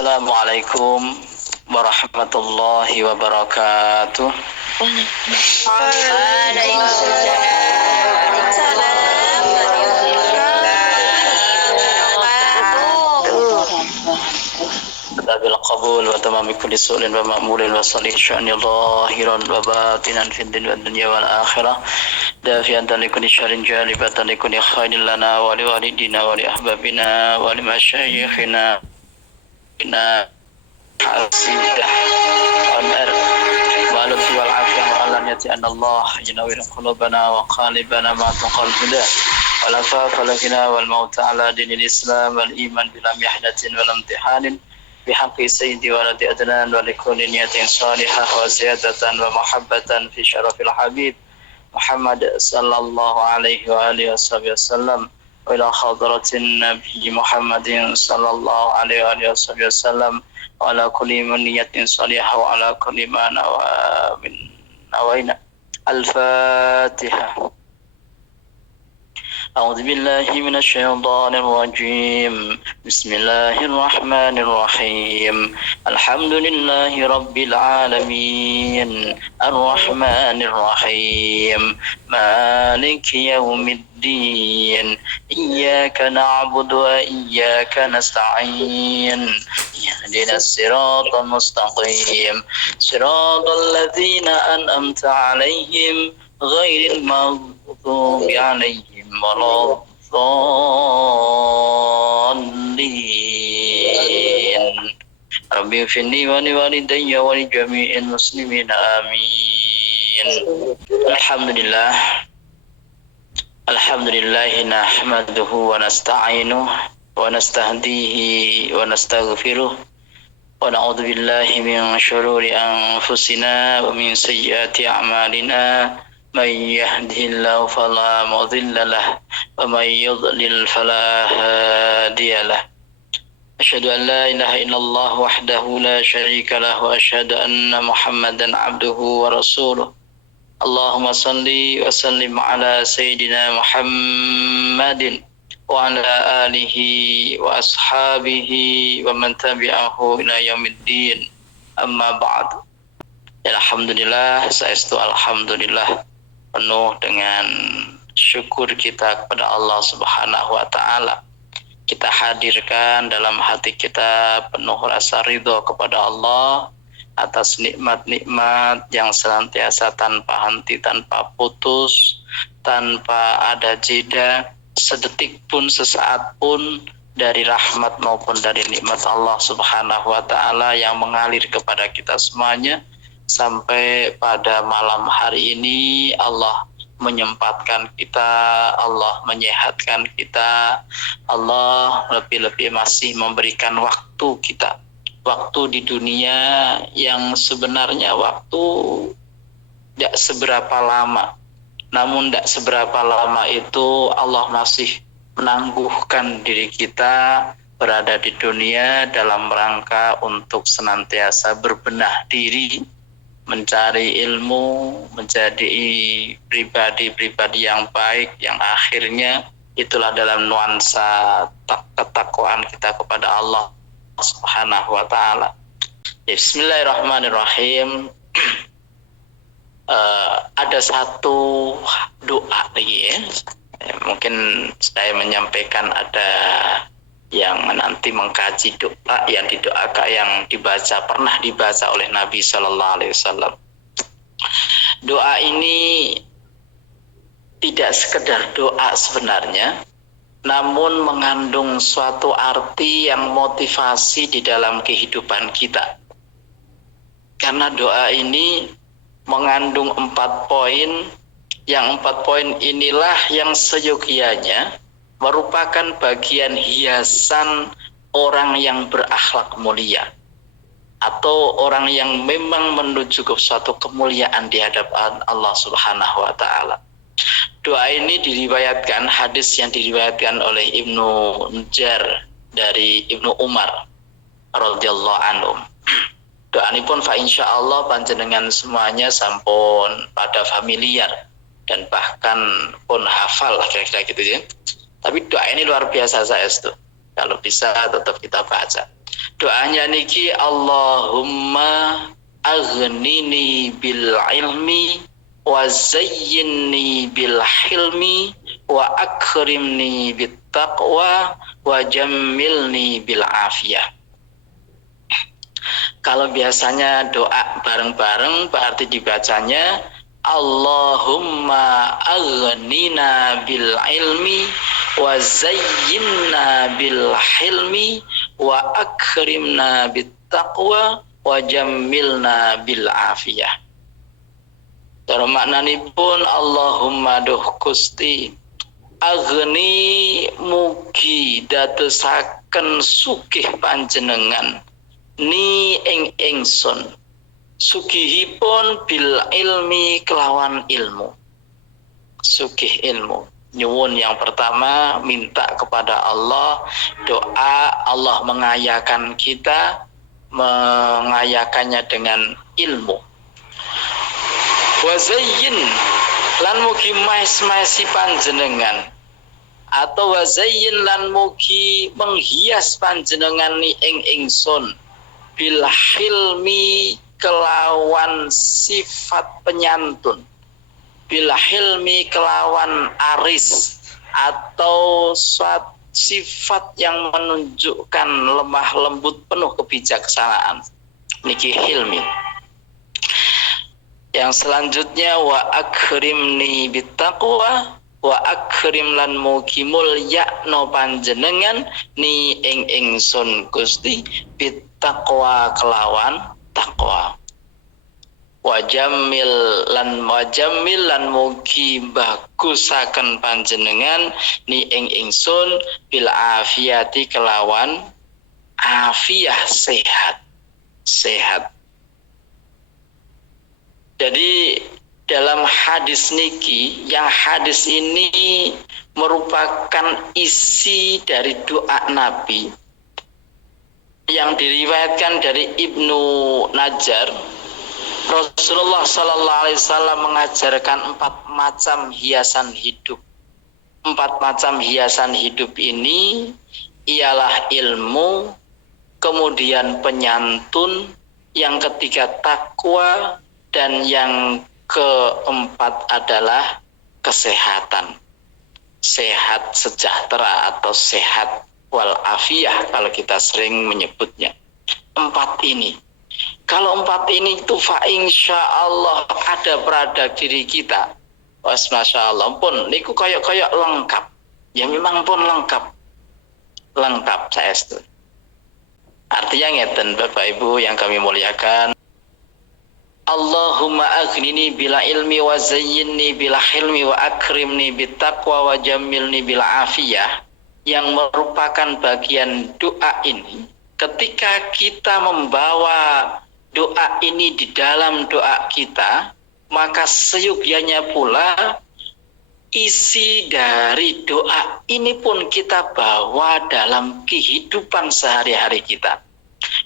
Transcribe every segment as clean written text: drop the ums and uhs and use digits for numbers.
Assalamualaikum warahmatullahi wabarakatuh. Bil qabul wa tamami kulli su'lin wa ma'mulin wa salih sya'ni zahiran wa batinan fid dunya wal akhirah dafi'an li kulli syarrin jalibatan li kulli khairin lana wa li walidina wa li ahbabina wa li masyayikhina inna hasidah anar wa lutfi wal afiyah wa alaniyati anna Allah yunawwiru qulubana wa qalibana ma taqal huda wa la fa'alina wal mauta ala dinil islam wal iman bila mihnatin wal imtihanin بحق سيدي ولد أدنان ولكل نية صالحة وزيادة ومحبة في شرف الحبيب محمد صلى الله عليه وآله وصحبه وسلم وإلى حضرة النبي محمد صلى الله عليه وآله وصحبه وسلم وعلى كل من نية صالحة وعلى كل ما نوينا الفاتحة. أعوذ بالله من الشيطان الرجيم بسم الله الرحمن الرحيم الحمد لله رب العالمين الرحمن الرحيم مالك يوم الدين إياك نعبد وإياك نستعين اهدنا الصراط المستقيم صراط الذين أنعمت عليهم غير المغضوب عليهم ولا الضالين ربي اغفرني ولوالدي ولجميع المسلمين آمين. الحمد لله نحمده ونستعينه ونستهديه ونستغفره ونعوذ بالله من شرور أنفسنا ومن سيئات أعمالنا من يهده الله فلا مضل له ومن يضلل فلا هادي له أشهد أن لا إله إلا الله وحده لا شريك له وأشهد أن محمدا عبده ورسوله اللهم صل وسلم على سيدنا محمد وعلى آله وأصحابه ومن تبعه إلى يوم الدين أما بعد. Alhamdulillah, saestu alhamdulillah penuh dengan syukur kita kepada Allah Subhanahu wa taala. Kita hadirkan dalam hati kita penuh rasa ridho kepada Allah atas nikmat-nikmat yang senantiasa tanpa henti, tanpa putus, tanpa ada jeda sedetik pun, sesaat pun, dari rahmat maupun dari nikmat Allah Subhanahu wa taala yang mengalir kepada kita semuanya. Sampai pada malam hari ini Allah menyempatkan kita, Allah menyehatkan kita, Allah lebih-lebih masih memberikan waktu kita, waktu di dunia yang sebenarnya waktu tidak seberapa lama, namun tidak seberapa lama itu Allah masih menangguhkan diri kita berada di dunia dalam rangka untuk senantiasa berbenah diri, mencari ilmu, menjadi pribadi-pribadi yang baik, yang akhirnya itulah dalam nuansa ketakwaan kita kepada Allah Subhanahu wa taala. Bismillahirrahmanirrahim. Ada satu doa lagi ya. Mungkin saya menyampaikan ada yang nanti mengkaji doa yang didoakan, yang pernah dibaca oleh Nabi Sallallahu Alaihi Wasallam. Doa ini tidak sekedar doa sebenarnya, namun mengandung suatu arti yang motivasi di dalam kehidupan kita. Karena doa ini mengandung 4 poin, yang 4 poin inilah yang seyogianya merupakan bagian hiasan orang yang berakhlak mulia atau orang yang memang menuju ke suatu kemuliaan di hadapan Allah Subhanahu wa taala. Doa ini diriwayatkan, hadis yang diriwayatkan oleh Ibnu Nujar dari Ibnu Umar radhiyallahu anhu. Doa ini pun fa insyaallah panjenengan semuanya sampun pada familiar dan bahkan pun hafal kira-kira gitu ya. Tapi doa ini luar biasa saestu. Kalau bisa tetap kita baca. Doanya niki Allahumma aghnini bil ilmi wa zayyinni bil hilmi wa akrimni bit taqwa wa jammilni bil afiyah. Kalau biasanya doa bareng-bareng berarti dibacanya Allahumma aghnina bil ilmi wa zayyinna bil hilmi wa akrimna bit taqwa wa jammilna bil afiyah. Cara maknanipun Allahumma duh Gusti aghni mugi dadosaken sugih panjenengan ni ing ingsun sugihipun bil ilmi kelawan ilmu. Sugih ilmu. Nyuwun yang pertama minta kepada Allah, doa Allah mengayakan kita, mengayakannya dengan ilmu. Wa zayyin lan mugi maes-maesi panjenengan atau wa zayyin lan mugi menghias panjenengan ni ing ingsun bil hilmi kelawan sifat penyantun, bil hilmi kelawan aris atau suatu sifat yang menunjukkan lemah lembut penuh kebijaksanaan. Niki hilmi. Yang selanjutnya wa akrimni bittaqwa wa akrim lan mugi mulyakno panjenengan ni ing ingsun Gusti bittaqwa kelawan takwa. Wajammil lan mugi bagusaken panjenengan ni ing ingsun bil afiyati kelawan afiyah sehat. Jadi dalam hadis niki, yang hadis ini merupakan isi dari doa Nabi yang diriwayatkan dari Ibnu Najjar. Rasulullah Sallallahu Alaihi Wasallam mengajarkan 4 macam hiasan hidup. 4 macam hiasan hidup ini ialah ilmu, kemudian penyantun, yang ketiga takwa, dan yang keempat adalah kesehatan. Sehat sejahtera atau sehat wal-afiyah kalau kita sering menyebutnya. 4 ini. Kalau 4 ini itu fa insya Allah ada pada diri kita. Was masya Allah pun niku koyok lengkap. Ya memang pun lengkap saya setuju. Artinya ngeten Bapak Ibu yang kami muliakan. Allahumma aghnini bila ilmi wa zayyinni bila hilmi wa akrimni bittaqwa wa jammilni bila afiyah, yang merupakan bagian doa ini. Ketika kita membawa doa ini di dalam doa kita, maka seyogyanya pula isi dari doa ini pun kita bawa dalam kehidupan sehari-hari kita.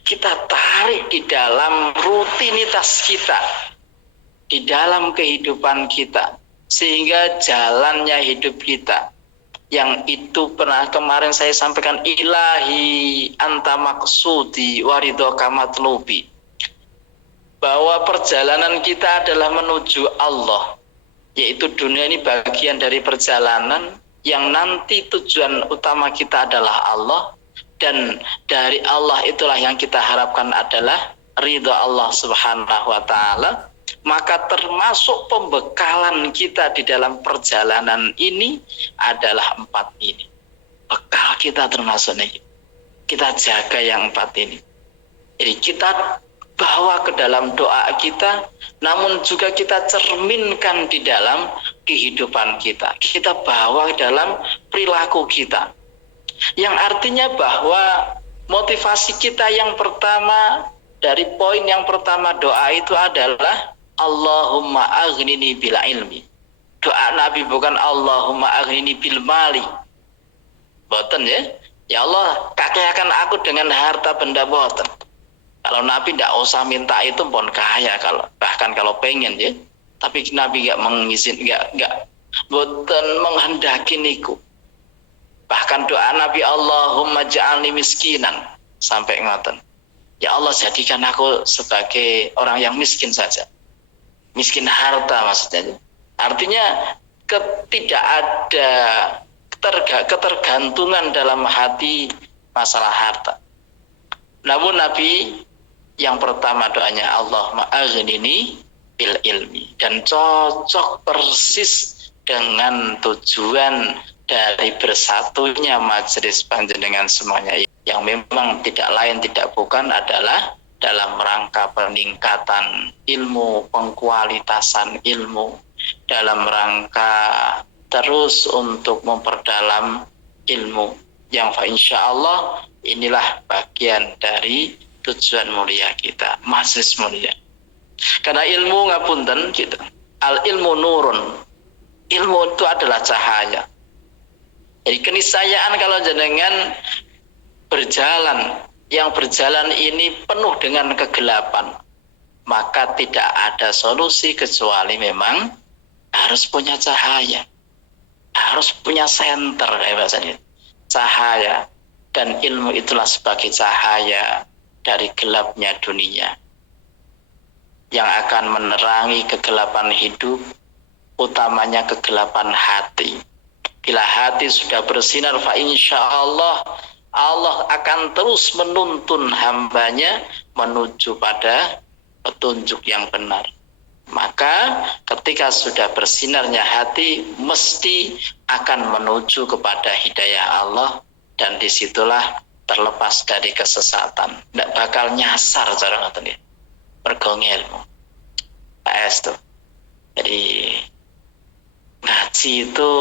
Kita tarik di dalam rutinitas kita, di dalam kehidupan kita, sehingga jalannya hidup kita. Yang itu pernah kemarin saya sampaikan, ilahi anta maksudi waridhoka matlubi, bahwa perjalanan kita adalah menuju Allah, yaitu dunia ini bagian dari perjalanan yang nanti tujuan utama kita adalah Allah, dan dari Allah itulah yang kita harapkan adalah ridha Allah Subhanahu wa taala. Maka termasuk pembekalan kita di dalam perjalanan ini adalah 4 ini. Bekal kita termasuk ini. Kita jaga yang 4 ini. Jadi kita bawa ke dalam doa kita, namun juga kita cerminkan di dalam kehidupan kita. Kita bawa dalam perilaku kita. Yang artinya bahwa motivasi kita yang pertama, dari poin yang pertama doa itu adalah Allahumma aghnini bil ilmi. Doa Nabi bukan Allahumma aghnini bil mali. Boten ya. Ya Allah, kayakan aku dengan harta benda boten. Kalau Nabi tidak usah minta itu pun kaya, kalau bahkan kalau pengen ya. Tapi Nabi enggak boten menghendaki niku. Bahkan doa Nabi Allahumma ja'alni miskinan. sampai ngoten. Ya Allah, jadikan aku sebagai orang yang miskin saja. Miskin harta maksudnya. Artinya tidak ada ketergantungan dalam hati masalah harta. Namun Nabi yang pertama doanya Allahumma aghnini bil ilmi, dan cocok persis dengan tujuan dari bersatunya majelis panjenengan semuanya, yang memang tidak lain tidak bukan adalah dalam rangka peningkatan ilmu, pengkualitasan ilmu, dalam rangka terus untuk memperdalam ilmu yang insya Allah inilah bagian dari tujuan mulia kita, majelis mulia. Karena ilmu ngapunten gitu, al ilmu nurun, ilmu itu adalah cahaya. Jadi keniscayaan kalau jenengan berjalan, yang berjalan ini penuh dengan kegelapan, maka tidak ada solusi kecuali memang harus punya cahaya, harus punya senter kayak bahasanya, cahaya. Dan ilmu itulah sebagai cahaya dari gelapnya dunia yang akan menerangi kegelapan hidup, utamanya kegelapan hati. Bila hati sudah bersinar, fa insya Allah Allah akan terus menuntun hambanya menuju pada petunjuk yang benar. Maka ketika sudah bersinarnya hati, mesti akan menuju kepada hidayah Allah, dan disitulah terlepas dari kesesatan. Tidak bakal nyasar cara ngoten nggih. Mergo ilmu. Tuh. Jadi ngaji itu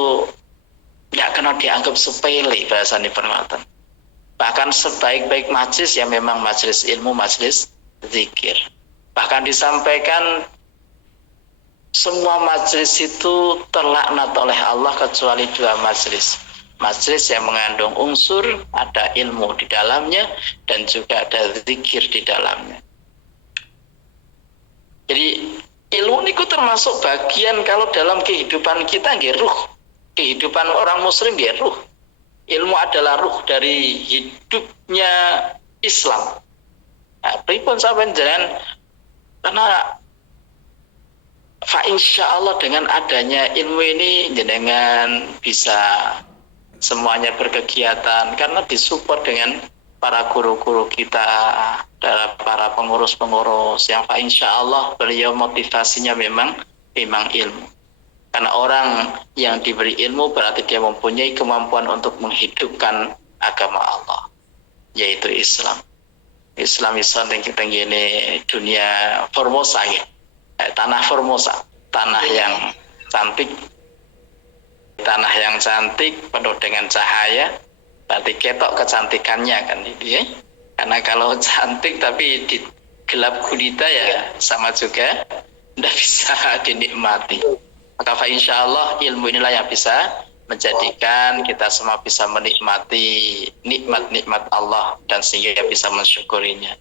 tidak kena dianggap sepele bahasane permatan. Bahkan sebaik-baik majelis yang memang majelis ilmu, majelis zikir. Bahkan disampaikan semua majelis itu terlaknat oleh Allah kecuali 2 majelis. Majelis yang mengandung unsur, ada ilmu di dalamnya, dan juga ada zikir di dalamnya. Jadi ilmu itu termasuk bagian kalau dalam kehidupan kita nggih ruh. Kehidupan orang muslim nggih ruh. Ilmu adalah ruh dari hidupnya Islam. Nah, pripun sampeyan jenengan, karena fa insya Allah dengan adanya ilmu ini jenengan bisa semuanya berkegiatan, karena disupport dengan para guru-guru kita, para pengurus-pengurus yang fa insya Allah beliau motivasinya memang ilmu. Karena orang yang diberi ilmu berarti dia mempunyai kemampuan untuk menghidupkan agama Allah, yaitu Islam. Islam yang kita gini dunia Formosa ya, tanah Formosa, tanah yang cantik. Tanah yang cantik penuh dengan cahaya, berarti ketok kecantikannya kan ini ya. Karena kalau cantik tapi di gelap gulita ya sama juga tidak bisa dinikmati. Maka insya Allah ilmu inilah yang bisa menjadikan kita semua bisa menikmati nikmat-nikmat Allah dan sehingga bisa mensyukurinya.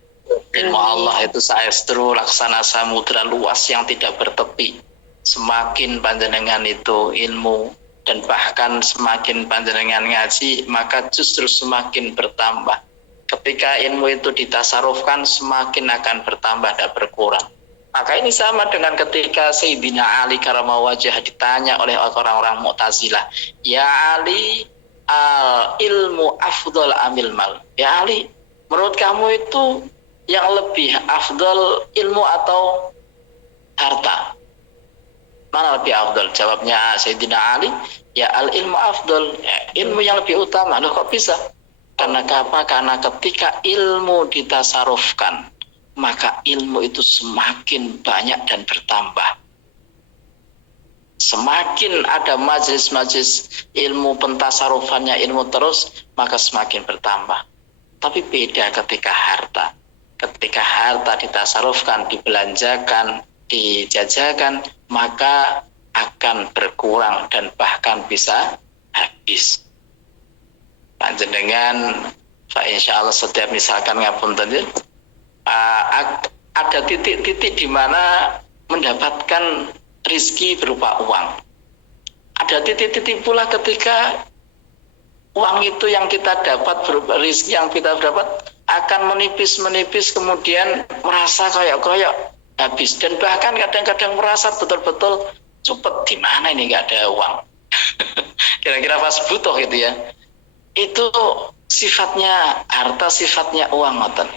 Ilmu Allah itu saestru laksana samudra luas yang tidak bertepi. Semakin panjenengan itu ilmu, dan bahkan semakin panjenengan ngaji, maka justru semakin bertambah. Ketika ilmu itu ditasarufkan, semakin akan bertambah dan berkurang. Maka ini sama dengan ketika Sayyidina Ali karamah wajah ditanya oleh orang-orang Mu'tazilah, ya Ali, al ilmu afdal amil mal. Ya Ali, menurut kamu itu yang lebih afdal ilmu atau harta? Mana lebih afdal? Jawabnya Sayyidina Ali, ya al ilmu afdal, ya, ilmu yang lebih utama. Loh kok bisa? Karena apa? Karena ketika ilmu ditasarufkan, maka ilmu itu semakin banyak dan bertambah. Semakin ada majelis-majelis ilmu pentasarufannya ilmu terus, maka semakin bertambah. Tapi beda ketika harta. Ketika harta ditasarufkan, dibelanjakan, dijajakan, maka akan berkurang dan bahkan bisa habis. Panjenengan, insya Allah setiap misalkan ngapunten, ada titik-titik di mana mendapatkan rizki berupa uang. Ada titik-titik pula ketika uang itu yang kita dapat berupa rizki yang kita dapat akan menipis kemudian merasa koyok-koyok habis, dan bahkan kadang-kadang merasa betul-betul cepet di mana ini nggak ada uang. Kira-kira pas butuh gitu ya. Itu sifatnya harta, sifatnya uang ngoten.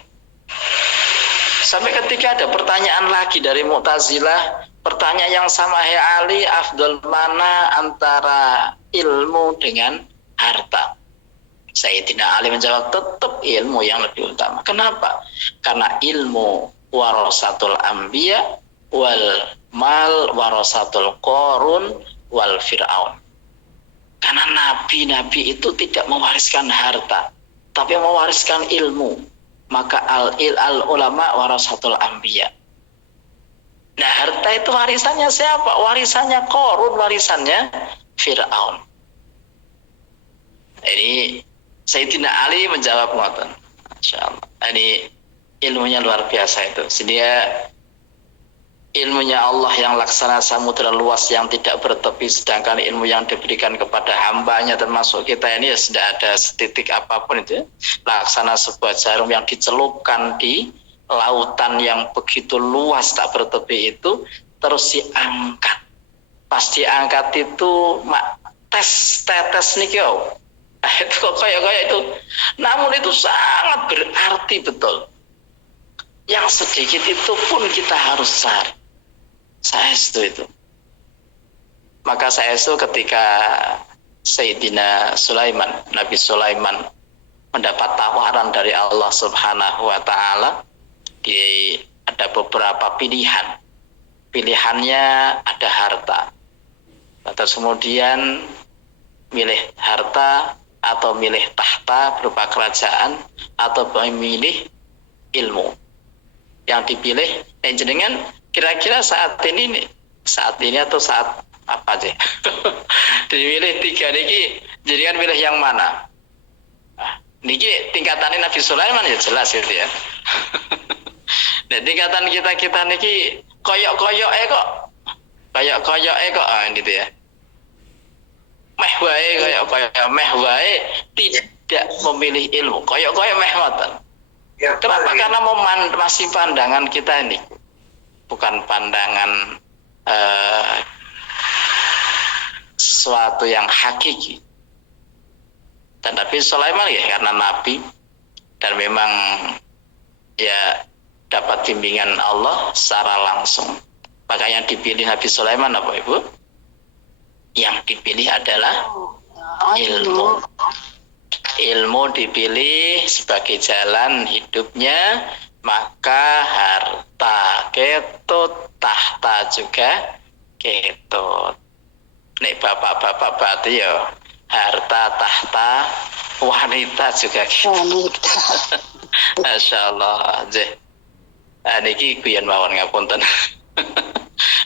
Sampai ketika ada pertanyaan lagi dari Mu'tazilah, pertanyaan yang sama, "Hai Ali, afdal mana antara ilmu dengan harta?" Sayyidina Ali menjawab, tetap ilmu yang lebih utama. Kenapa? Karena ilmu warasatul anbiya wal mal warasatul qarun wal fir'aun. Karena nabi-nabi itu tidak mewariskan harta, tapi mewariskan ilmu. Maka al ulama warasatul anbiya. Nah, harta itu warisannya siapa? Warisannya Qarun, warisannya Fir'aun. Jadi Sayyidina Ali menjawab ngoten. Masyaallah. Ini ilmunya luar biasa itu. Dia ilmunya Allah yang laksana samudra luas yang tidak bertepi, sedangkan ilmu yang diberikan kepada hambanya termasuk kita ini ya tidak ada setitik apapun itu. Laksana sebuah jarum yang dicelupkan di lautan yang begitu luas tak bertepi itu, terus diangkat. Pas diangkat itu tetes niki itu kok kayak itu, namun itu sangat berarti betul. Yang sedikit itu pun kita harus cari. Saestu itu. Maka saestu ketika Sayyidina Sulaiman, Nabi Sulaiman mendapat tawaran dari Allah Subhanahu wa taala, ada beberapa pilihan. Pilihannya ada harta. Terus kemudian milih harta atau milih tahta berupa kerajaan atau memilih ilmu. Yang dipilih jenengan kira-kira saat ini atau saat apa aja? Dimilih tiga niki, jenengan milih yang mana? Niki tingkatannya Nabi Sulaiman ya jelas itu ya. Nah, tingkatan kita niki koyok-koyok kok. Koyok-koyok kok gitu ya. Meh wae tidak memilih ilmu. Koyok-koyok meh ngoten. Kenapa? Karena masih pandangan kita ini bukan pandangan sesuatu yang hakiki. Dan Nabi Sulaiman ya karena nabi dan memang ya dapat bimbingan Allah secara langsung. Maka yang dipilih Nabi Sulaiman apa Ibu? Yang dipilih adalah ilmu. Ilmu dipilih sebagai jalan hidupnya, maka harta ketut, tahta juga ketut. Nek bapak-bapak berarti ya harta, tahta, wanita juga ketut. Masya Allah. Niki kuyan mawon ngapunten.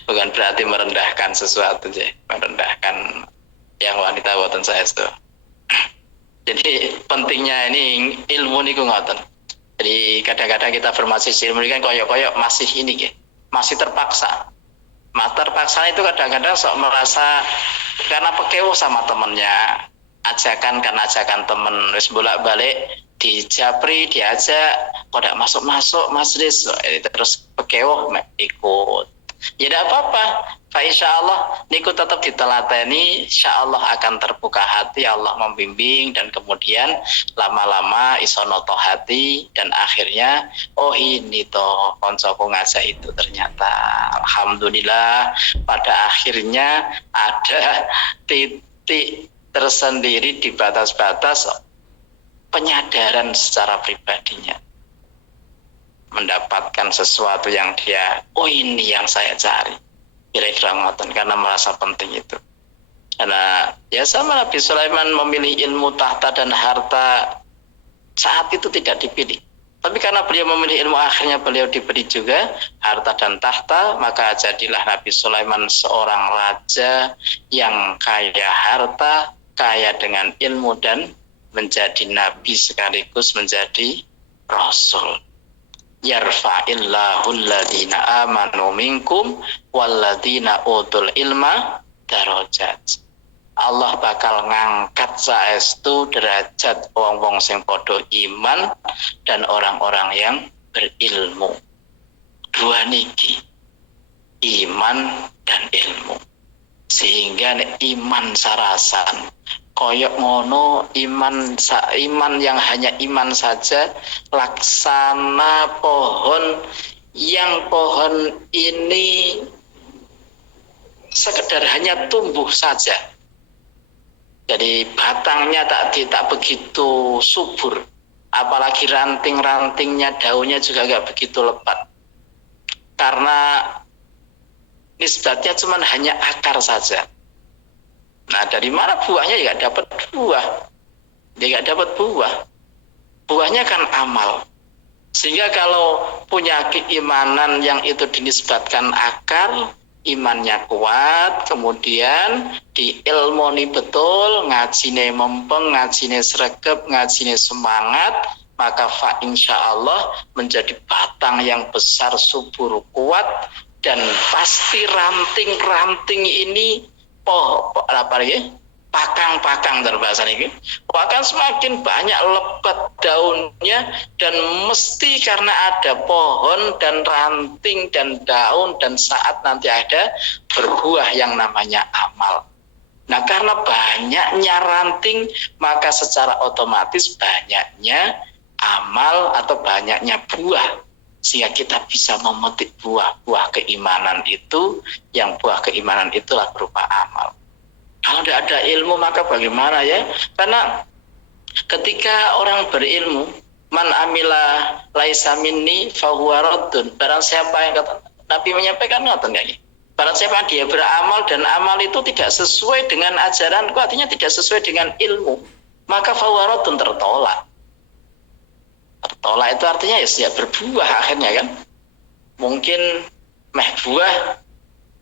Bukan berarti merendahkan sesuatu, merendahkan yang wanita boten saestu. Jadi pentingnya ini ilmu niku ngoten. Jadi kadang-kadang kita bermahasiswa ilmu ini kan koyok-koyok masih ini masih terpaksa. Terpaksa itu kadang-kadang sok merasa karena pekewo sama temennya, ajakan temen wis bolak-balik dijapri, diajak kok tidak masuk majelis, terus pekewo ikut. Ya tidak apa-apa. Fa insyaallah niku tetap ditelateni, insyaallah akan terbuka hati, Allah membimbing dan kemudian lama-lama iso noto hati dan akhirnya oh ini toh koncoku ngajak itu ternyata alhamdulillah pada akhirnya ada titik tersendiri di batas-batas penyadaran secara pribadinya, mendapatkan sesuatu yang dia ini yang saya cari. Kira-kira ngoten karena merasa penting itu. Karena ya sama Nabi Sulaiman memilih ilmu tahta dan harta saat itu tidak dipilih. Tapi karena beliau memilih ilmu akhirnya beliau diberi juga harta dan tahta, maka jadilah Nabi Sulaiman seorang raja yang kaya harta, kaya dengan ilmu dan menjadi nabi sekaligus menjadi rasul. Yarfa'illahu alladhina amanu minkum walladhina utul ilma darajat. Allah bakal ngangkat saestu derajat wong-wong sing padha iman dan orang-orang yang berilmu. Dua niki, iman dan ilmu. Sehingga iman sarasan koyok ngono, iman yang hanya iman saja, laksana pohon yang pohon ini sekedar hanya tumbuh saja. Jadi batangnya tak begitu subur, apalagi ranting-rantingnya, daunnya juga gak begitu lebat. Karena nisbatnya cuma hanya akar saja. Nah, dari mana buahnya? Ya gak dapat buah. Dia gak dapat buah. Buahnya kan amal. Sehingga kalau punya keimanan yang itu dinisbatkan akar, imannya kuat, kemudian diilmoni betul, ngajine mempeng, ngajine sregep, ngajine semangat, maka fa insyaallah menjadi batang yang besar, subur, kuat, dan pasti ranting-ranting ini pakang-pakang terbahasa ini akan semakin banyak lebat daunnya, dan mesti karena ada pohon dan ranting dan daun, dan saat nanti ada berbuah yang namanya amal. Nah, karena banyaknya ranting, maka secara otomatis banyaknya amal atau banyaknya buah, sehingga kita bisa memetik buah keimanan itu, yang buah keimanan itulah berupa amal. Kalau tidak ada ilmu maka bagaimana ya? Karena ketika orang berilmu, man amila laisa minni fahuwa raddun. Barang siapa yang kata Nabi menyampaikan ngoten kayaknya. Barang siapa dia beramal dan amal itu tidak sesuai dengan ajaranku, artinya tidak sesuai dengan ilmu, maka fahuwa raddun, tertolak. Tertolak itu artinya ya berbuah akhirnya kan. Mungkin meh buah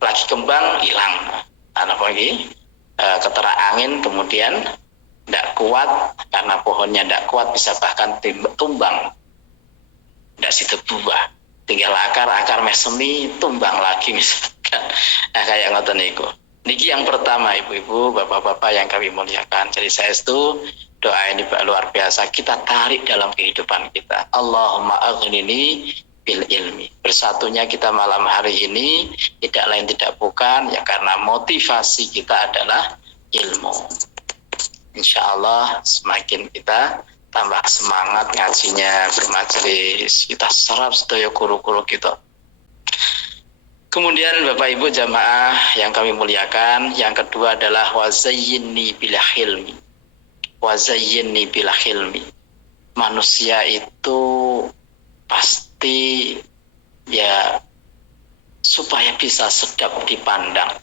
lagi kembang hilang. Apa lagi? Keterak angin, kemudian tidak kuat karena pohonnya tidak kuat, bisa bahkan tumbang, tidak situ buah, tinggal akar meh semi, tumbang lagi misalkan. Nah, kayak ngoten niku. Niki yang pertama, ibu-ibu, bapak-bapak yang kami muliakan. Jadi saya itu doa ini luar biasa kita tarik dalam kehidupan kita. Allahumma aghnini bil ilmi. Bersatunya kita malam hari ini tidak lain tidak bukan ya karena motivasi kita adalah ilmu. Insya Allah semakin kita tambah semangat ngajinya, bermajelis, kita serap sedaya guru-guru kita. Kemudian Bapak Ibu jamaah yang kami muliakan, yang kedua adalah wazayyinni bil hilmi. Wazayyinni bil hilmi. Manusia itu pasti ya supaya bisa sedap dipandang,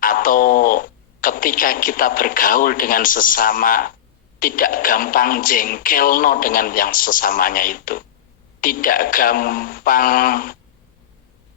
atau ketika kita bergaul dengan sesama tidak gampang jengkelno dengan yang sesamanya itu, tidak gampang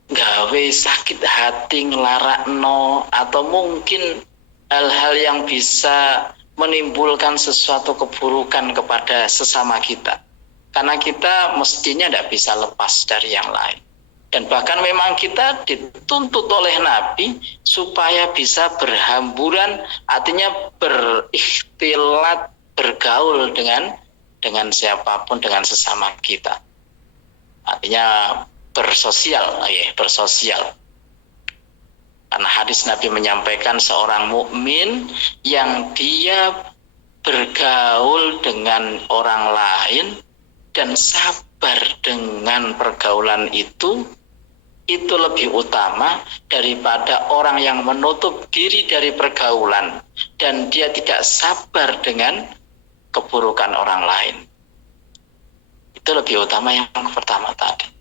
gawe sakit hati nglarakno, atau mungkin hal-hal yang bisa menimbulkan sesuatu keburukan kepada sesama kita. Karena kita mestinya tidak bisa lepas dari yang lain. Dan bahkan memang kita dituntut oleh Nabi supaya bisa berhamburan, artinya berikhtilat, bergaul dengan siapapun, dengan sesama kita. Artinya bersosial. Karena hadis Nabi menyampaikan seorang mukmin yang dia bergaul dengan orang lain dan sabar dengan pergaulan itu lebih utama daripada orang yang menutup diri dari pergaulan dan dia tidak sabar dengan keburukan orang lain. Itu lebih utama yang pertama tadi.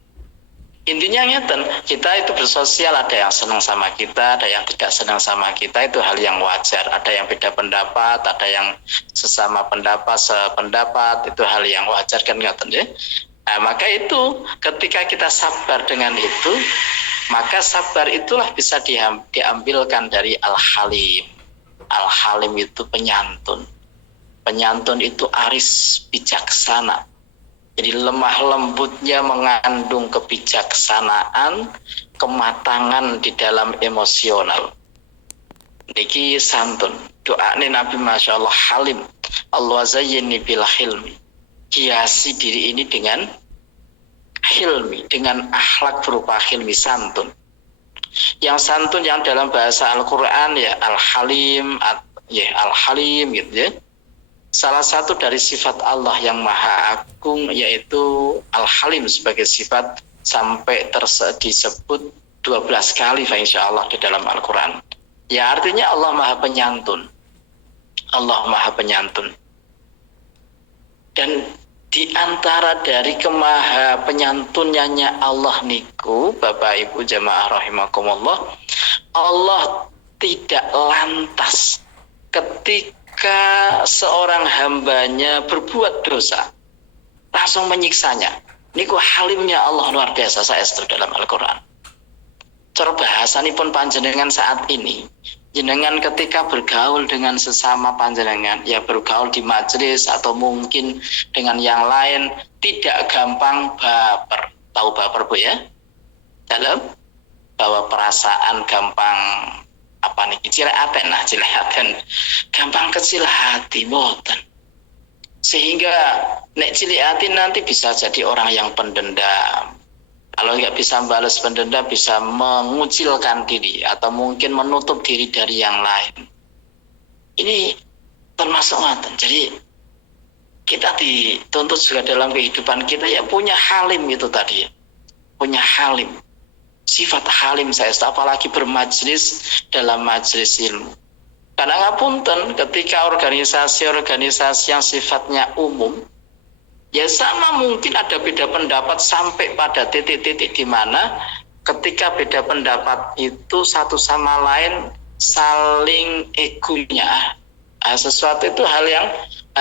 Intinya ngeten, kita itu bersosial, ada yang senang sama kita, ada yang tidak senang sama kita, itu hal yang wajar. Ada yang beda pendapat, ada yang sesama pendapat, sependapat, itu hal yang wajar kan ngeten ya. Nah, maka itu ketika kita sabar dengan itu, maka sabar itulah bisa diambilkan dari Al-Halim. Al-Halim itu penyantun. Penyantun itu aris, bijaksana. Jadi lemah lembutnya mengandung kebijaksanaan, kematangan di dalam emosional. Niki santun. Doa ini Nabi Masya Allah halim. Allah zayyini bil hilmi. Hiasi diri ini dengan hilmi, dengan akhlak berupa hilmi, santun. Yang santun yang dalam bahasa Al-Quran ya Al-Halim, ya Al-Halim gitu ya. Salah satu dari sifat Allah yang maha agung yaitu Al-Halim sebagai sifat sampai disebut 12 kali insya Allah di dalam Al-Quran. Ya artinya Allah maha penyantun. Allah maha penyantun. Dan di antara dari kemaha penyantunnya Allah niku, Bapak Ibu jamaah rahimakumullah, Allah tidak lantas ketika seorang hambanya berbuat dosa langsung menyiksanya. Niku halimnya Allah luar biasa saestu dalam Al-Quran. Cara bahasanipun panjenengan saat ini, jenengan ketika bergaul dengan sesama panjenengan, ya bergaul di majelis atau mungkin dengan yang lain, tidak gampang baper. Tahu baper Bu ya? Dalam bawa perasaan gampang apa nih? Cileaten, gampang kecil hati, boten. Sehingga nek cilik hati nanti bisa jadi orang yang pendendam. Kalau nggak bisa balas pendendam, bisa mengucilkan diri atau mungkin menutup diri dari yang lain. Ini termasuk ngaten. Jadi kita dituntut juga dalam kehidupan kita ya punya halim itu tadi ya. Punya halim. Sifat halim saya apalagi bermajlis dalam majlis ilmu. Karena ngapunten ketika organisasi-organisasi yang sifatnya umum, ya sama mungkin ada beda pendapat sampai pada titik-titik di mana ketika beda pendapat itu satu sama lain saling egonya. Sesuatu itu hal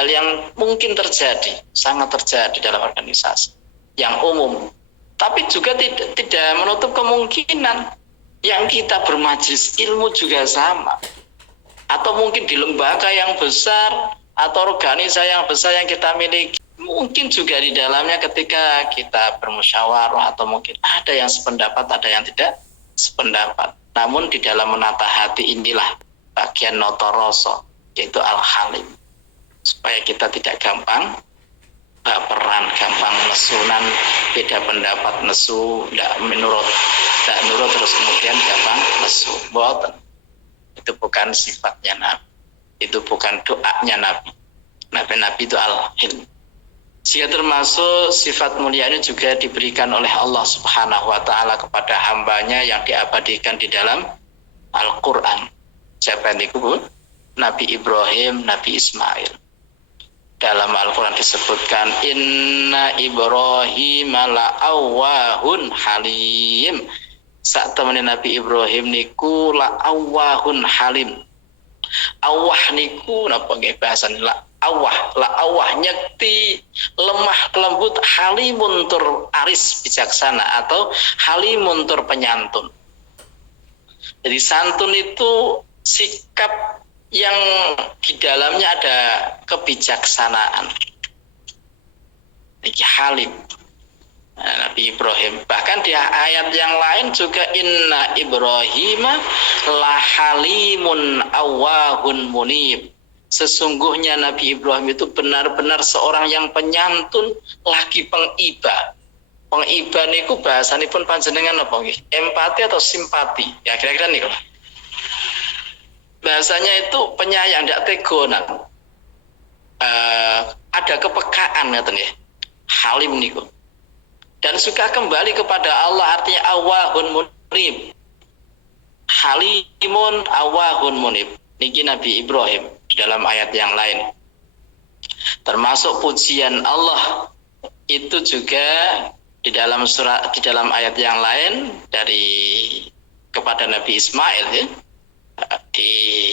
yang mungkin terjadi, sangat terjadi dalam organisasi yang umum. Tapi juga tidak menutup kemungkinan yang kita bermajlis ilmu juga sama. Atau mungkin di lembaga yang besar atau organisasi yang besar yang kita miliki, mungkin juga di dalamnya ketika kita bermusyawarah atau mungkin ada yang sependapat, ada yang tidak sependapat. Namun di dalam menata hati inilah bagian notoroso, yaitu Al-Halim. Supaya kita tidak gampang baperan, gampang nesunan, beda pendapat nesu, tidak nurut terus kemudian gampang nesu. Boten. Itu bukan sifatnya Nabi. Itu bukan doanya Nabi. Nabi itu Al-Hilm. Sehingga termasuk sifat mulia ini juga diberikan oleh Allah Subhanahu wa Ta'ala kepada hambanya yang diabadikan di dalam Al-Quran. Siapa yang disebut? Nabi Ibrahim, Nabi Ismail. Dalam Al-Quran disebutkan Inna Ibrahim la'awwahun halim. Saat teman Nabi Ibrahim niku la'awwahun halim. Awah niku napa nggih bahasan la'awah nyekti lemah lembut, halimun tur aris bijaksana atau halimun tur penyantun. Jadi santun itu sikap yang di dalamnya ada kebijaksanaan. Ini halim. Nabi Ibrahim. Bahkan di ayat yang lain juga Inna Ibrahim lahalimun awahun munib. Sesungguhnya Nabi Ibrahim itu benar-benar seorang yang penyantun lagi pengiba. Pengiba niku bahasanipun panjenengan apa nggih? Empati atau simpati? Ya kira-kira niku. Bahasanya itu penyayang, ndak tegonan. Ada kepekaan ngaten ya. Halim niku. Dan suka kembali kepada Allah, artinya awahun munib. Halimun awahun munib. Niki Nabi Ibrahim di dalam ayat yang lain. Termasuk pujian Allah itu juga di dalam ayat yang lain dari kepada Nabi Ismail ya.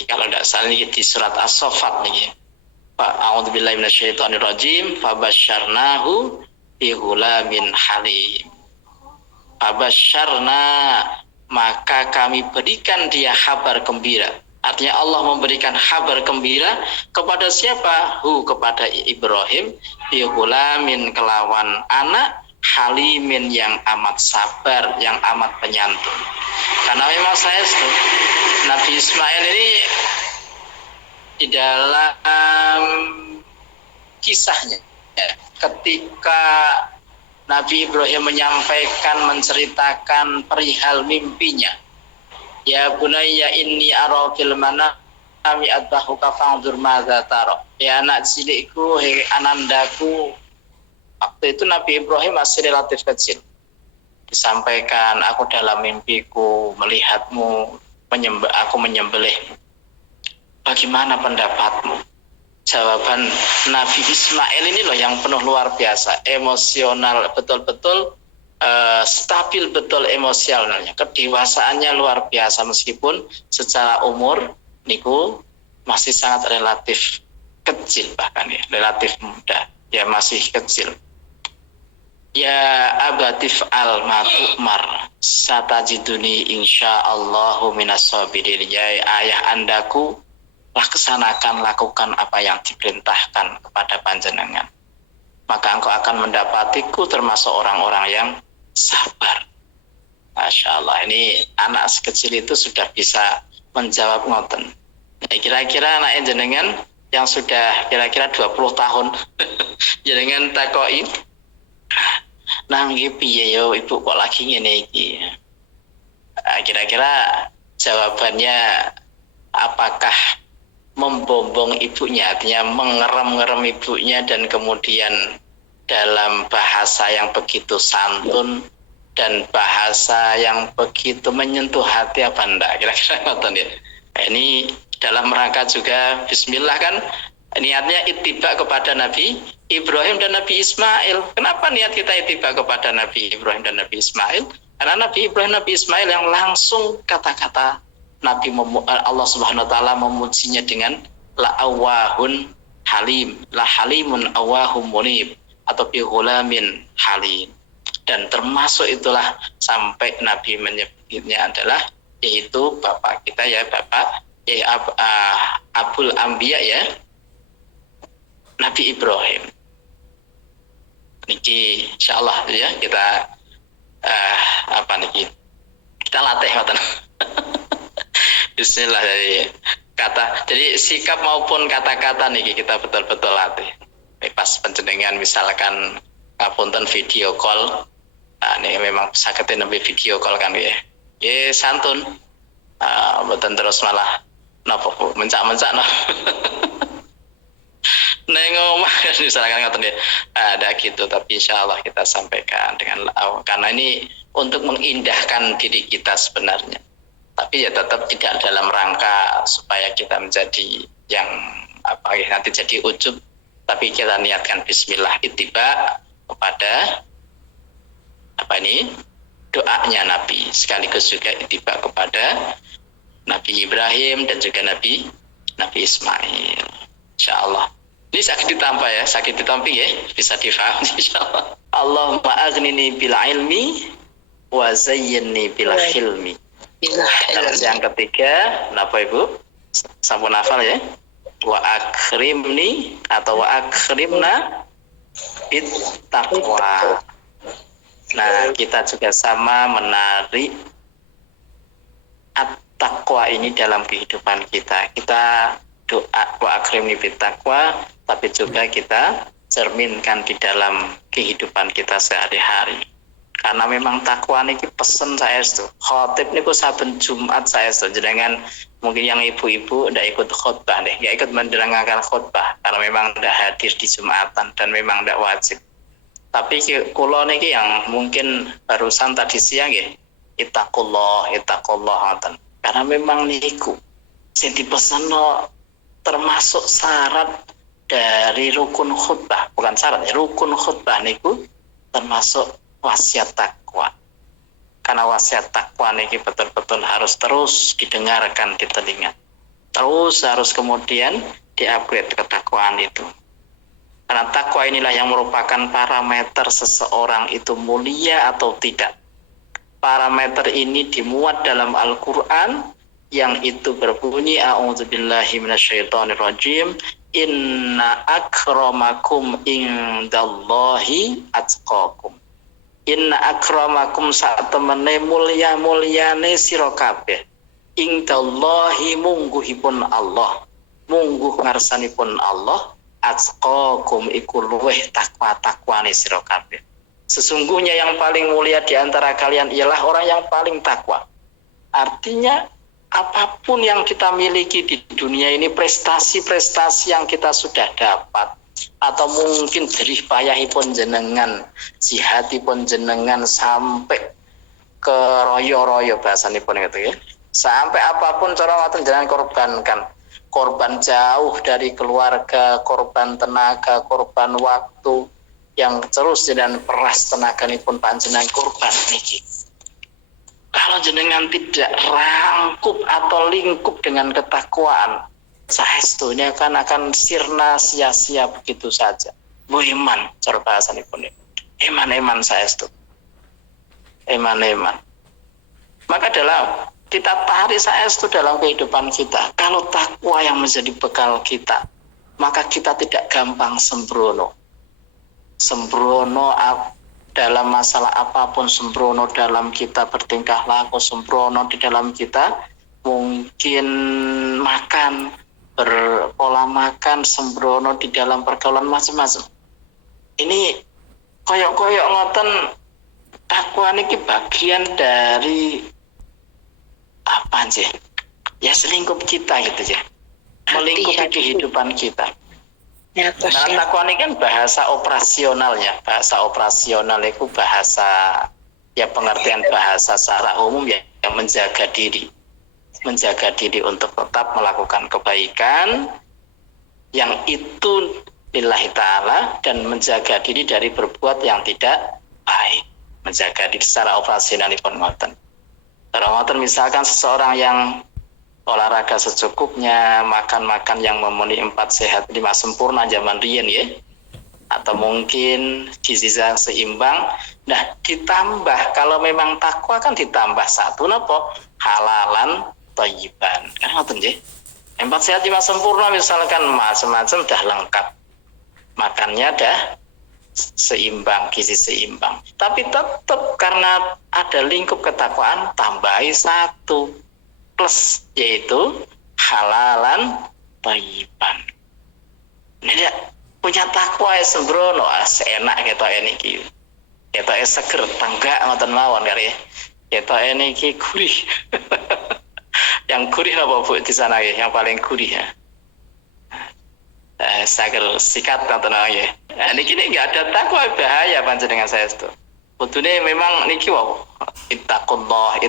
Kalau tidak salah ini di surat As-Saffat nih. A'udzubillahi minasyaitonirrajim. Fabasyarnahu bihulamin halim. Fabasyarna, maka kami berikan dia kabar gembira. Artinya Allah memberikan kabar gembira kepada siapa? Kepada Ibrahim bihulamin kelawan anak halimin yang amat sabar, yang amat penyantun. Karena memang Nabi Ismail ini di dalam kisahnya ketika Nabi Ibrahim menceritakan perihal mimpinya. Ya bunayya inni ara fil manami adbahuka fa'dhur madza tara. Ya anak cilikku, hei anandaku. Waktu itu Nabi Ibrahim masih relatif kecil. Disampaikan, aku dalam mimpiku melihatmu, aku menyembelih. Bagaimana pendapatmu? Jawaban Nabi Ismail ini loh yang penuh luar biasa, emosional betul-betul, stabil betul emosionalnya, kedewasaannya luar biasa meskipun secara umur niku masih sangat relatif kecil, bahkan ya relatif muda, ya masih kecil. Ya abatif al matukmar satajiduni insyaallahu minas sabirin. Ya ayah andaku, lakukan apa yang diperintahkan kepada panjenengan, maka engkau akan mendapatiku termasuk orang-orang yang sabar. Masya Allah, ini anak sekecil itu sudah bisa menjawab ngoten. Nah, kira-kira anak jenengan yang sudah kira-kira 20 tahun jenengan takoi, nang piye yo ibu kok lagi ngene iki. Nah, kira-kira jawabannya apakah membombong ibunya, artinya mengerem-ngerem ibunya dan kemudian dalam bahasa yang begitu santun dan bahasa yang begitu menyentuh hati apa enggak, kira-kira nonton ya. Nah, ini dalam rangka juga bismillah kan, niatnya ittiba kepada Nabi Ibrahim dan Nabi Ismail. Kenapa niat kita ittiba kepada Nabi Ibrahim dan Nabi Ismail? Karena Nabi Ibrahim, Nabi Ismail yang langsung kata-kata Nabi Allah Subhanahu wa taala memujinya dengan la awahun halim, la halimun awahum munib, atau bi ghulamin halim. Dan termasuk itulah sampai Nabi menyebutnya adalah yaitu bapak kita ya, bapak ya Abul Anbiya ya, Nabi Ibrahim. Niki insyaallah ya kita kita latih ngoten. Bismillah dari kata, jadi sikap maupun kata-kata nih kita betul-betul latih. Pas penjenengan misalkan ngapunten video call, nah ini memang saketin nembe video call kan ya. Ya santun, mboten terus malah napa mencak-mencak no. Neng omah misalkan ngoten ya. Ada gitu, tapi insyaallah kita sampaikan dengan karena ini untuk mengindahkan diri kita sebenarnya. Tapi ya tetap tidak dalam rangka supaya kita menjadi yang nanti jadi ujub, tapi kita niatkan bismillah ittiba kepada doanya Nabi, sekaligus juga ittiba kepada Nabi Ibrahim dan juga Nabi Ismail. Insyaallah ini sakit ditambah ya, sakit ditampi ya, bisa difahami insyaallah. Allahumma aghnini bil ilmi wa zayyinni bil hilmi. Terus yang ketiga, kenapa Ibu? Sampun hafal ya? Wa akrimni atau wa akrimna bit taqwa. Nah, kita juga sama menarik at-taqwa ini dalam kehidupan kita. Kita doa wa akrimni bit taqwa, tapi juga kita cerminkan di dalam kehidupan kita sehari-hari. Karena memang takwa niki pesen saya itu. Khotib niku saben Jumat saya itu. Jangan mungkin yang ibu-ibu ndak ikut khutbah deh, nggak ikut mendengarkan khutbah karena memang ndak hadir di Jumatan dan memang ndak wajib. Tapi kula niki yang mungkin barusan tadi siang ya, ittaqullah ngoten. Karena memang niku sing dipeseno termasuk syarat dari rukun khutbah, bukan syarat ya, rukun khutbah niku termasuk wasiat takwa. Karena wasiat takwa ini betul-betul harus terus didengarkan di telinga. Terus harus kemudian di-upgrade ketakwaan itu. Karena takwa inilah yang merupakan parameter seseorang itu mulia atau tidak. Parameter ini dimuat dalam Al-Quran yang itu berbunyi a'udzubillahi minasyaitonirrajim, inna akramakum indallahi atqakum. Inna akramakum saat temene mulyane sira kabeh indallahi mungguhipun Allah mungguh ngarsanipun Allah atqakum iku luweh takwa-takwane sira kabeh. Sesungguhnya yang paling mulia di antara kalian ialah orang yang paling takwa. Artinya apapun yang kita miliki di dunia ini, prestasi-prestasi yang kita sudah dapat, atau mungkin jerih payahipun jenengan, jihadipun jenengan sampai ke royo-royo bahasanipun gitu ya. Sampai apapun cara ngoten jenengan korbankan. Korban jauh dari keluarga, korban tenaga, korban waktu, yang terus jenengan peras tenaganipun panjenengan korban niki. Kalau jenengan tidak rangkup atau lingkup dengan ketakwaan, saestunya kan akan sirna sia-sia begitu saja. Iman, cara bahasanipun. Eman saestu. Eman. Maka dalam kita tarik saestu dalam kehidupan kita, kalau takwa yang menjadi bekal kita, maka kita tidak gampang sembrono. Sembrono dalam masalah apapun, sembrono dalam kita bertingkah laku, sembrono di dalam kita mungkin makan, berpola makan, sembrono di dalam pergaulan macam-macam. Ini koyok-koyok ngoten, takwa niki bagian dari apa sih? Ya selingkup kita gitu ya. Melingkupi kehidupan kita. Karena takwa ini kan bahasa operasionalnya. Bahasa operasional itu bahasa, ya pengertian bahasa secara umum ya, yang menjaga diri. Menjaga diri untuk tetap melakukan kebaikan yang itu lillahi ta'ala, dan menjaga diri dari berbuat yang tidak baik. Menjaga diri secara operasional pun ngoten. Kalau ngoten misalkan seseorang yang olahraga secukupnya, makan yang memenuhi 4 sehat 5 sempurna zaman riyen ya, atau mungkin gizi yang seimbang. Nah ditambah, kalau memang takwa kan ditambah satu napa, halalan thayyiban kan ngoten nggih. 4 sehat 5 sempurna misalkan macam-macam dah lengkap, makannya dah seimbang, gizi seimbang, tapi tetap karena ada lingkup ketakwaan tambahi satu plus, yaitu halalan thayyiban. Ini punya takwa ya sembrono, seenak kita ini kita seger tanggak ngoten mawon kali ya. Kita ini gurih. Yang gurih apa Bu di sana ya? Yang paling gurih ya. Seger sikat ngoten ya. Niki enggak ada takwa, bahaya panjenengan saya itu. Kudune memang niki wow. Ittaqullah.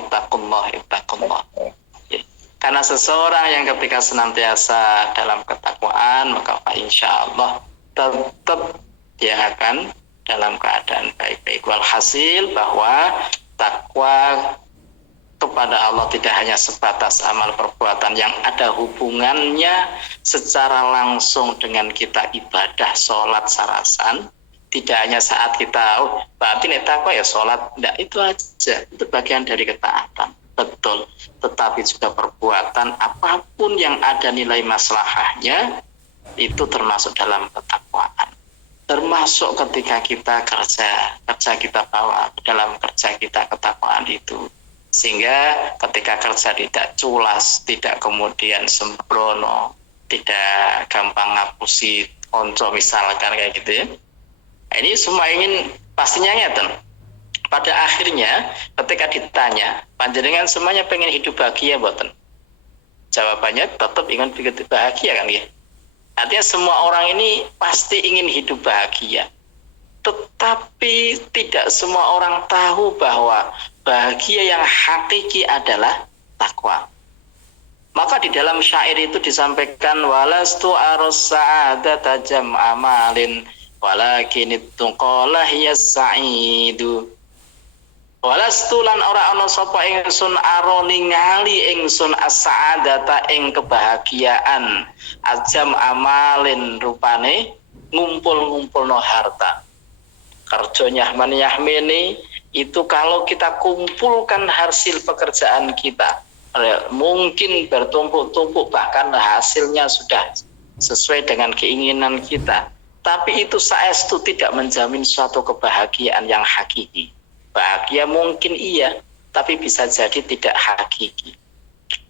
Karena seseorang yang ketika senantiasa dalam ketakwaan, maka insya Allah tetap dia akan dalam keadaan baik-baik. Walhasil bahwa takwa kepada Allah tidak hanya sebatas amal perbuatan yang ada hubungannya secara langsung dengan kita ibadah, sholat, sarasan. Tidak hanya saat kita, berarti takwa ya sholat, tidak, itu aja. Itu bagian dari ketaatan. Betul, tetapi juga perbuatan apapun yang ada nilai maslahahnya itu termasuk dalam ketakwaan. Termasuk ketika kita kerja kita bawa dalam kerja kita ketakwaan itu, sehingga ketika kerja tidak culas, tidak kemudian sembrono, tidak gampang ngapusi konco misalkan kayak gitu ya. Ini semua ingin pastinya ngeten. Pada akhirnya ketika ditanya, panjenengan semuanya pengen hidup bahagia mboten? Jawabannya tetap ingin hidup bahagia kan ya. Artinya semua orang ini pasti ingin hidup bahagia. Tetapi tidak semua orang tahu bahwa bahagia yang hakiki adalah takwa. Maka di dalam syair itu disampaikan, walastu aros sa'adata jam'amalin walakinit tuqalah yas-sa'idu. Walastu lan ora ana sapa ingsun aroni ngali ingsun as-sa'adata ing kebahagiaan ajam amalin rupane ngumpul-ngumpulno harta. Kerja nyahmani itu kalau kita kumpulkan hasil pekerjaan kita mungkin bertumpuk-tumpuk, bahkan hasilnya sudah sesuai dengan keinginan kita, tapi itu saestu tidak menjamin suatu kebahagiaan yang hakiki. Bahagia mungkin iya, tapi bisa jadi tidak hakiki.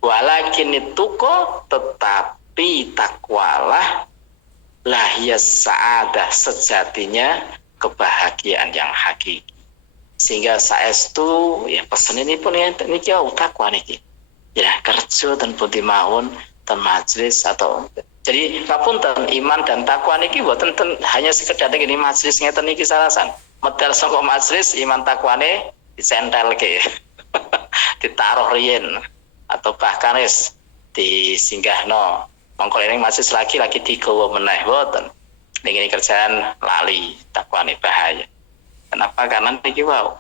Walakin itu kok tetap tapi takwalah lahiyas sa'adah, sejatinya kebahagiaan yang hakiki. Sehingga saestu ya pesen ini pun ya ini jauh takwa niki. Ya kerja dan putih mawon dan majelis atau jadi kapunten iman dan takwa niki boten hanya sekedar gini majelis ngeten niki sarasan. Medal saka majelis iman takwane dicentelke. Ditaruh riyen atau bahkan wis disinggahno. Mongko ning majelis lagi digawa meneh boten. Ning ini kerjaan lali takwane bahaya. Kenapa? Karena niki wow.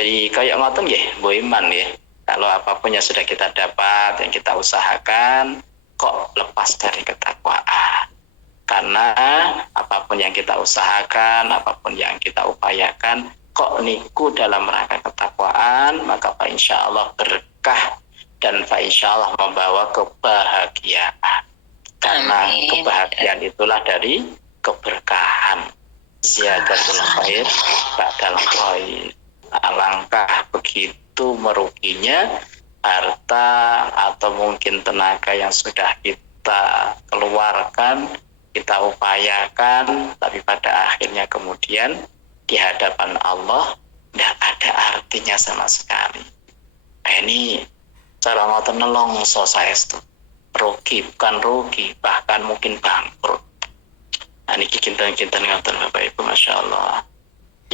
Jadi kayak ngoten nggih, mbok iman ya. Kalau apapun yang sudah kita dapat, yang kita usahakan, kok lepas dari ketakwaan. Karena apapun yang kita usahakan, apapun yang kita upayakan, kok niku dalam rangka ketakwaan, maka fa insya Allah berkah dan fa insya Allah membawa kebahagiaan. Karena kebahagiaan itulah dari keberkahan. Ziyadatul khair ba'dal khair. Alangkah begitu meruginya harta atau mungkin tenaga yang sudah kita keluarkan, kita upayakan, tapi pada akhirnya kemudian di hadapan Allah tidak ada artinya sama sekali. Ini cara ngoten nelongso saestu. Rugi, bukan rugi, bahkan mungkin bangkrut. Nah, ini kinten-kinten ngoten Bapak Ibu, Masya Allah.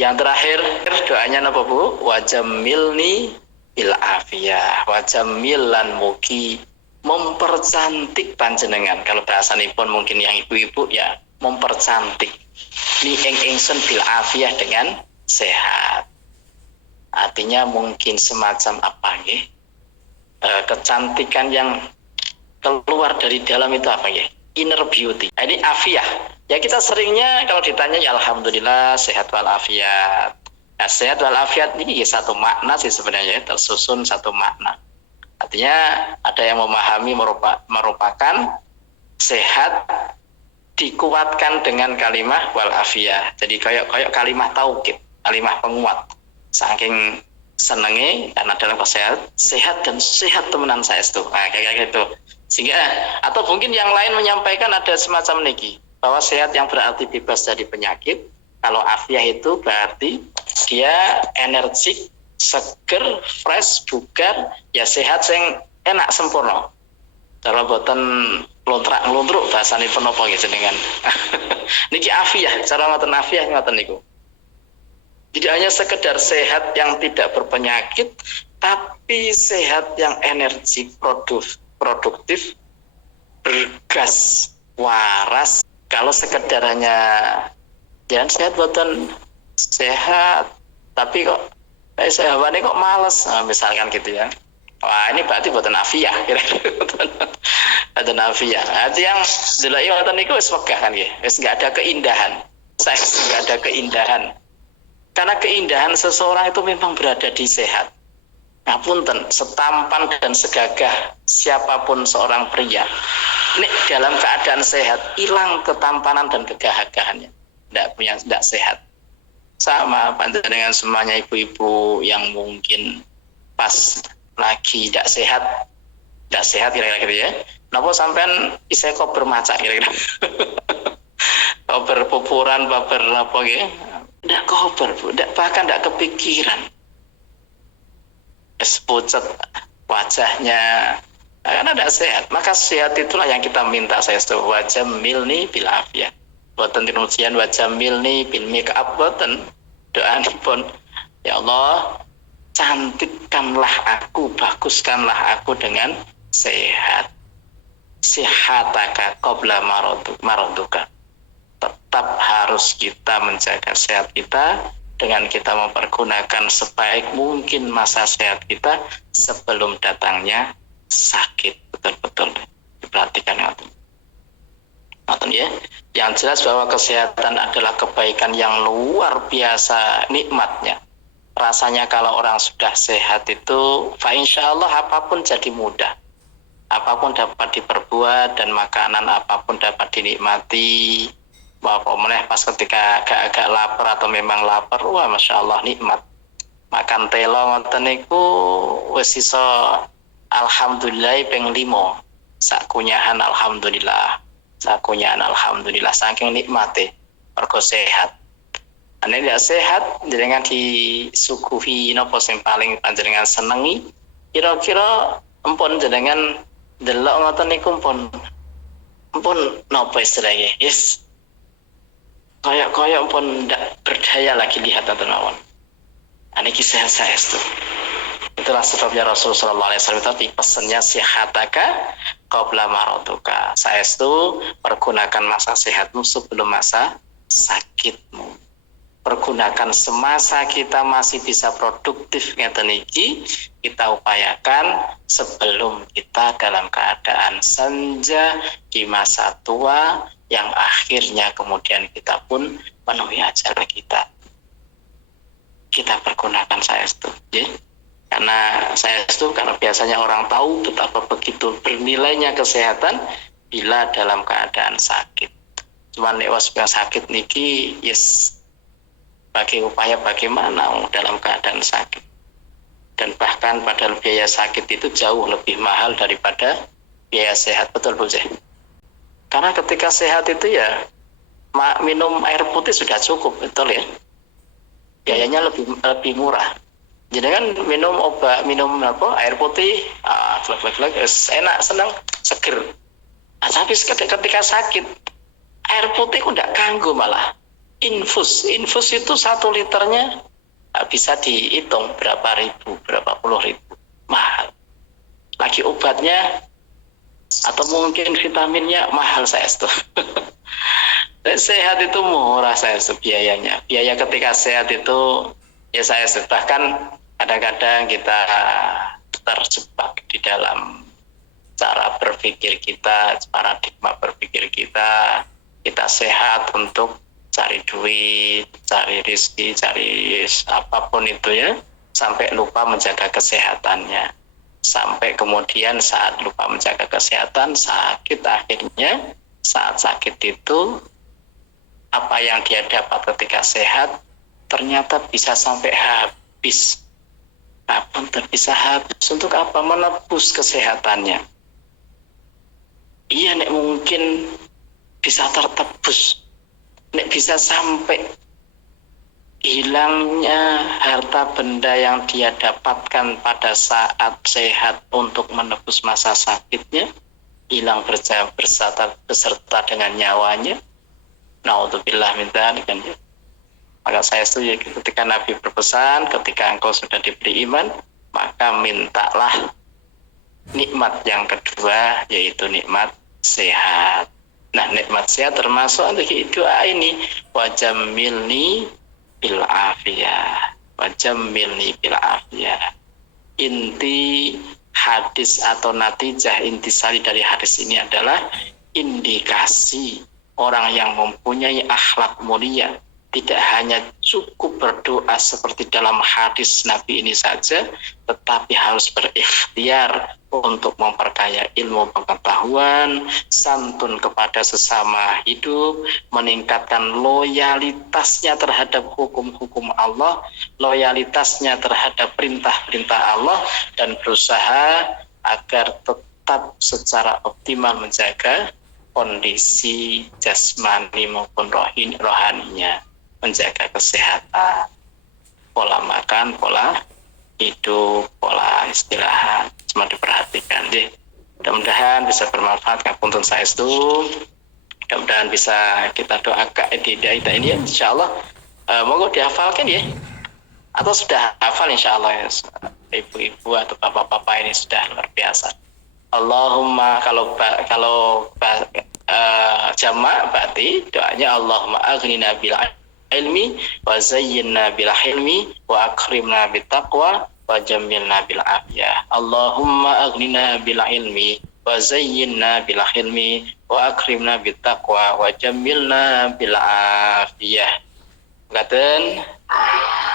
Yang terakhir doanya napa Bu? Wajamilni bil afiyah. Wajamilan mugi mempercantik panjenengan. Kalau bahasanipun mungkin yang ibu-ibu ya mempercantik. Ni ingsun bil afiyah dengan sehat. Artinya mungkin semacam apa nggih? Kecantikan yang keluar dari dalam itu apa nggih? Inner beauty. Ini afiyah. Ya kita seringnya kalau ditanya ya alhamdulillah sehat walafiat. Nah, sehat walafiat ini satu makna sih sebenarnya, tersusun satu makna. Artinya ada yang memahami merupakan sehat dikuatkan dengan kalimah walafiat. Jadi kayak kalimah taukid, kalimah penguat. Saking senenge karena dalam kesehatan sehat dan sehat temenan saya itu. Nah, kayak gitu. Sehingga atau mungkin yang lain menyampaikan ada semacam niki bahwa sehat yang berarti bebas dari penyakit. Kalau afiah itu berarti dia energik, seger, fresh, bugar, ya sehat yang enak sempurna. Kalau boten lontrak-lontruk bahasanipun napa nggih jenengan. Niki afiah, cara ngoten afiah ngoten niku. Tidak hanya sekedar sehat yang tidak berpenyakit, tapi sehat yang energik, produktif, bergas, waras. Kalau sekedar hanya jangan sehat boten sehat, tapi kok sehawane kok males, nah, misalkan gitu ya. Wah, ini berarti boten afiah, boten afiah. Arti yang delok ngoten niku wis wegah kan nggih. Wis enggak ada keindahan. Saya enggak ada keindahan. Karena keindahan seseorang itu memang berada di sehat. Ngapunten, setampan dan segagah siapapun seorang pria, ini dalam keadaan sehat hilang ketampanan dan kegagahannya. Tidak sehat. Sama dengan semuanya ibu-ibu yang mungkin pas lagi tidak sehat kira-kira gitu ya. Napa sampean isih kok bermacak kira-kira. Kober pupuran, baper apa gitu. Tidak kober, bahkan tidak kepikiran. Pucat wajahnya karena tidak sehat. Maka sehat itulah yang kita minta saya wajah milni bil afiyah. Boten tinujian wajah milni bil make-up boten. Doa pun ya Allah cantikkanlah aku, baguskanlah aku dengan sehat. Sehataka qabla maraduka. Tetap harus kita menjaga sehat kita dengan kita mempergunakan sebaik mungkin masa sehat kita sebelum datangnya sakit. Betul-betul diperhatikan ya. Yang jelas bahwa kesehatan adalah kebaikan yang luar biasa nikmatnya. Rasanya kalau orang sudah sehat itu fa insyaallah apapun jadi mudah. Apapun dapat diperbuat dan makanan apapun dapat dinikmati. Bahwa meneh pas ketika agak lapar atau memang lapar, wah masya Allah nikmat. Makan telo ngoten niku wis iso alhamdulillah ping 5. sakunyahan alhamdulillah saking nikmate mergo sehat. Ane tidak sehat jenengan disuguhi napa sing paling panjenengan senengi kira-kira empun jenengan delok ngoten niku empun napa istilahnya yes kaya empun ndak berdaya lagi lihat nonton mawon. Ane ki sehat saestu. Itulah sebabnya Rasulullah sallallahu alaihi wasallam tadi pesannya sihataka qabla maraduka. Saestu pergunakan masa sehatmu sebelum masa sakitmu. Pergunakan semasa kita masih bisa produktif ngeten iki, kita upayakan sebelum kita dalam keadaan senja di masa tua yang akhirnya kemudian kita pun penuhi ajal kita. Kita pergunakan saestu, ya. Karena biasanya orang tahu betapa begitu bernilainya kesehatan bila dalam keadaan sakit. Cuman lewat sakit niki yes bagi upaya bagaimana dalam keadaan sakit. Dan bahkan padahal biaya sakit itu jauh lebih mahal daripada biaya sehat, betul Bu Zeh? Karena ketika sehat itu ya minum air putih sudah cukup, betul ya? Biayanya lebih murah. Jadi kan minum air putih, enak, senang, seger. Nah, tapi ketika sakit, air putih kok tidak kanggo malah. Infus itu 1 liternya bisa dihitung berapa puluh ribu, mahal. Lagi obatnya atau mungkin vitaminnya mahal saestu. Sehat itu murah saestu biayanya. Biaya ketika sehat itu ya saestu, bahkan kadang-kadang kita terjebak di dalam cara berpikir kita, paradigma berpikir kita sehat untuk cari duit, cari rezeki, cari apapun itu ya, sampai lupa menjaga kesehatannya. Sampai kemudian saat lupa menjaga kesehatan, sakit akhirnya, saat sakit itu, apa yang dia dapat ketika sehat, ternyata bisa sampai habis. Bisa habis untuk apa? Menebus kesehatannya. Iya, nek mungkin bisa tertebus. Nek bisa sampai hilangnya harta benda yang dia dapatkan pada saat sehat untuk menebus masa sakitnya, hilang beserta dengan nyawanya. Naudzubillah min dzalik kan ya. Maka saya setuju ketika Nabi berpesan, ketika engkau sudah diberi iman, maka mintalah nikmat yang kedua, yaitu nikmat sehat. Nah, nikmat sehat termasuk untuk doa ini, wajamilni bil afiyah. Inti hadis atau natijah intisari dari hadis ini adalah indikasi orang yang mempunyai akhlak mulia tidak hanya cukup berdoa seperti dalam hadis Nabi ini saja, tetapi harus berikhtiar untuk memperkaya ilmu pengetahuan, santun kepada sesama hidup, meningkatkan loyalitasnya terhadap hukum-hukum Allah, loyalitasnya terhadap perintah-perintah Allah, dan berusaha agar tetap secara optimal menjaga kondisi jasmani maupun rohaninya, menjaga kesehatan, pola makan, pola hidup, pola istirahat, semua diperhatikan. Jadi, mudah-mudahan bisa bermanfaat. Ngapunten saestu, mudah-mudahan bisa kita doakan kita ini ya, insya Allah. Monggo dihafalkan ya, atau sudah hafal insya Allah ya, ibu-ibu atau bapak-bapak ini sudah luar biasa. Allahumma kalau jamak berarti doanya Allahumma aghnina bil ilmi wa zayyinna bil hilmi wa akrimna bit taqwa wa jammilna bil afiyah. Allahumma aghnina bil ilmi wa zayyinna bil hilmi wa akrimna bit taqwa wa jammilna bil afiyah. Ngaten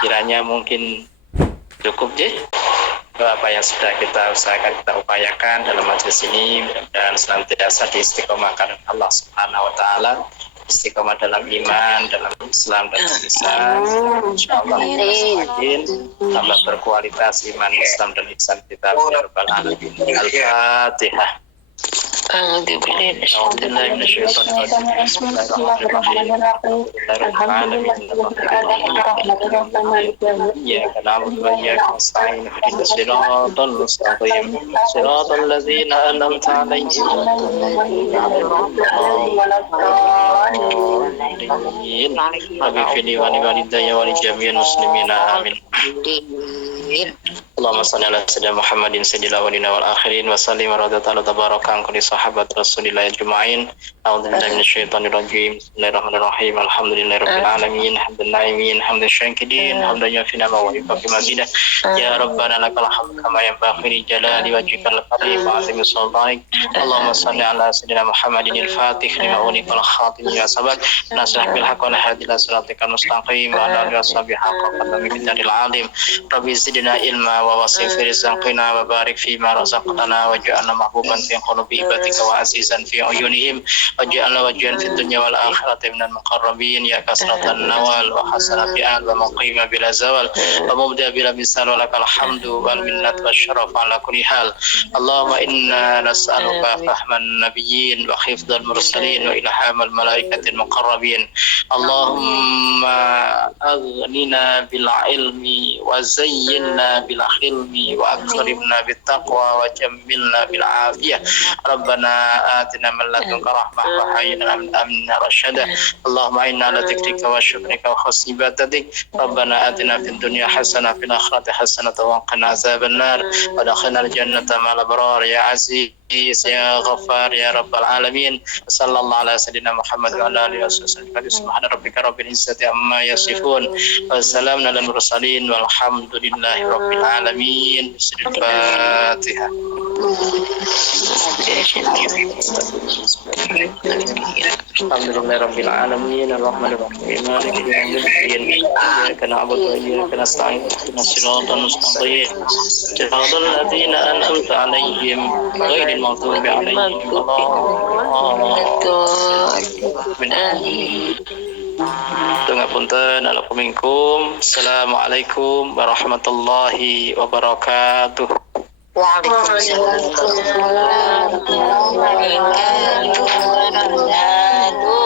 kiranya mungkin cukup je apa yang sudah kita usahakan, kita upayakan dalam majelis ini, dan senantiasa diistiqomahkan Allah Subhanahu wa taala, istiqomah dalam iman, dalam Islam dan ihsan. Insyaallah kita semakin tambah berkualitas iman, Islam dan ihsan kita. Ya rabbal alamin. Al-Fatihah. أعوذ بالله من الشيطان الرجيم بسم الله الرحمن الرحيم الحمد لله رب العالمين إياك نعبد وإياك نستعين اهدنا الصراط المستقيم صراط الذين أنعمت عليهم رب اغفر لي ولوالدي ولجميع المسلمين آمين اللهم صل على سيدنا محمد سيد الأولين والآخرين وسلم ورضي الله تبارك عن كل صحابة رسول الله أجمعين أعوذ بالله من الشيطان الرجيم بسم الله الرحمن الرحيم الحمد لله رب العالمين حمد الناعمين حمد الشاكرين حمدا يوفي ما ويكفي مزيدا يا ربنا لك الحمد كما ينبغي لجلال وجهك الكريم وعظيم سلطانك اللهم صل على سيدنا محمد الفاتح لما أغلق الخاتم لما سبق ناصر بالحق والهادي إلى صراطك المستقيم وعلى آله وصحبه حق قدر الدار العظيم ربي زدنا علما ووسع في رزقنا وبارك فيما رزقتنا واجعلنا محبوبا في قلوب عبادك وعزيزا في عيونهم واجعلنا وجها في الدنيا والآخرة من المقربين يا كثرة النوال وحسن فئال ومقيم بلا زوال ومبدأ بلا مثال ولك الحمد والمنة والشرف على كل حال اللهم إنا نسألك فهم النبيين وحفظ المرسلين وإلهام الملائكة المقربين اللهم أغننا بالعلم وزينا بالحلم وأكرمنا بالتقوى وجملنا بالعافية ربنا آتنا من لدنك رحمة وهيئ لنا من أمرنا رشدا اللهم إنا على ذكرك وشكرك وحسن عبادتك ربنا آتنا في الدنيا حسنة في الآخرة حسنة وقنا عذاب النار ودخلنا الجنة مع الأبرار يا عزيز يا غفار يا رب العالمين صلى الله على سيدنا محمد وعلى آله وصحبه سبحان ربك رب العزة عما يصفون والسلام على المرسلين والحمد لله رب العالمين بسم الفاتحة الحمد لله رب العالمين الرحمن الرحيم مالك يوم الدين إياك نعبد وإياك نستعين اهدنا الصراط المستقيم صراط الذين أنعمت عليهم غير المغضوب عليهم Tungapunten alaikum. Assalamualaikum warahmatullahi wabarakatuh. Waalaikumsalam warahmatullahi wabarakatuh.